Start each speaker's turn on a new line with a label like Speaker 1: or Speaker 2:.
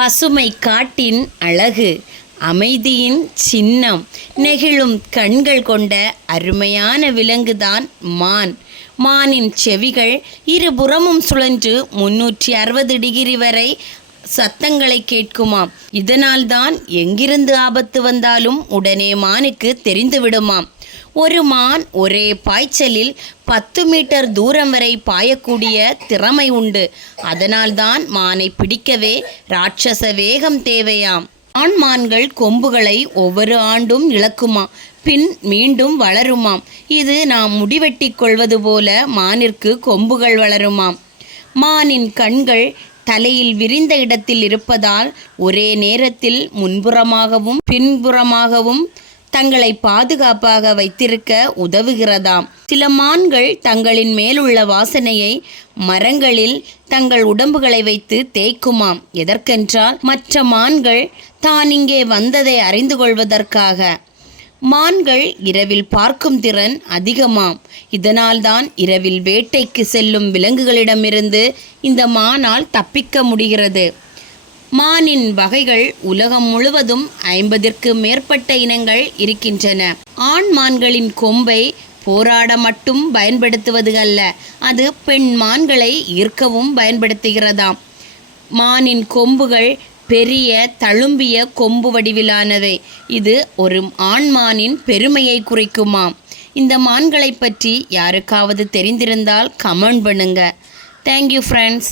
Speaker 1: பசுமை காட்டின் அழகு அமைதியின் சின்னம் நெகிழும் கண்கள் கொண்ட அருமையான விலங்குதான் மான். மானின் செவிகள் இருபுறமும் சுழன்று முன்னூற்றி அறுபது டிகிரி வரை சத்தங்களை கேட்குமாம். இதனால்தான் எங்கிருந்து ஆபத்து வந்தாலும் உடனே மானுக்கு தெரிந்துவிடுமாம். ஒரு மான் ஒரே பாய்ச்சலில் பத்து மீட்டர் தூரம் வரை பாயக்கூடிய திறமை உண்டு. அதனால்தான் மானை பிடிக்கவே ராட்சச வேகம் தேவையாம். ஆண் மான்கள் கொம்புகளை ஒவ்வொரு ஆண்டும் இழக்குமா? பின் மீண்டும் வளருமாம். இது நாம் முடிவெட்டி கொள்வது போல மானிற்கு கொம்புகள் வளருமாம். மானின் கண்கள் தலையில் விரிந்த இடத்தில் இருப்பதால் ஒரே நேரத்தில் முன்புறமாகவும் பின்புறமாகவும் தங்களை பாதுகாப்பாக வைத்திருக்க உதவுகிறதாம். சில மான்கள் தங்களின் மேலுள்ள வாசனையை மரங்களில் தங்கள் உடம்புகளை வைத்து தேய்க்குமாம். எதற்கென்றால் மற்ற மான்கள் தான் இங்கே வந்ததை அறிந்து கொள்வதற்காக. மான்கள் இரவில் பார்க்கும் திறன் அதிகமாம். இதனால்தான் இரவில் வேட்டைக்கு செல்லும் விலங்குகளிடமிருந்து இந்த மானால் தப்பிக்க முடிகிறது. மானின் வகைகள் உலகம் முழுவதும் ஐம்பதிற்கு மேற்பட்ட இனங்கள் இருக்கின்றன. ஆண் மான்களின் கொம்பை போராட மட்டும் பயன்படுத்துவது அல்ல அது பெண் மான்களை ஈர்க்கவும் பயன்படுத்துகிறதாம். மானின் கொம்புகள் பெரிய தழும்பிய கொம்பு வடிவிலானவை. இது ஒரு ஆண்மானின் பெருமையை குறிக்குமாம். இந்த மான்களை பற்றி யாருக்காவது தெரிந்திருந்தால் கமெண்ட் பண்ணுங்க. Thank you friends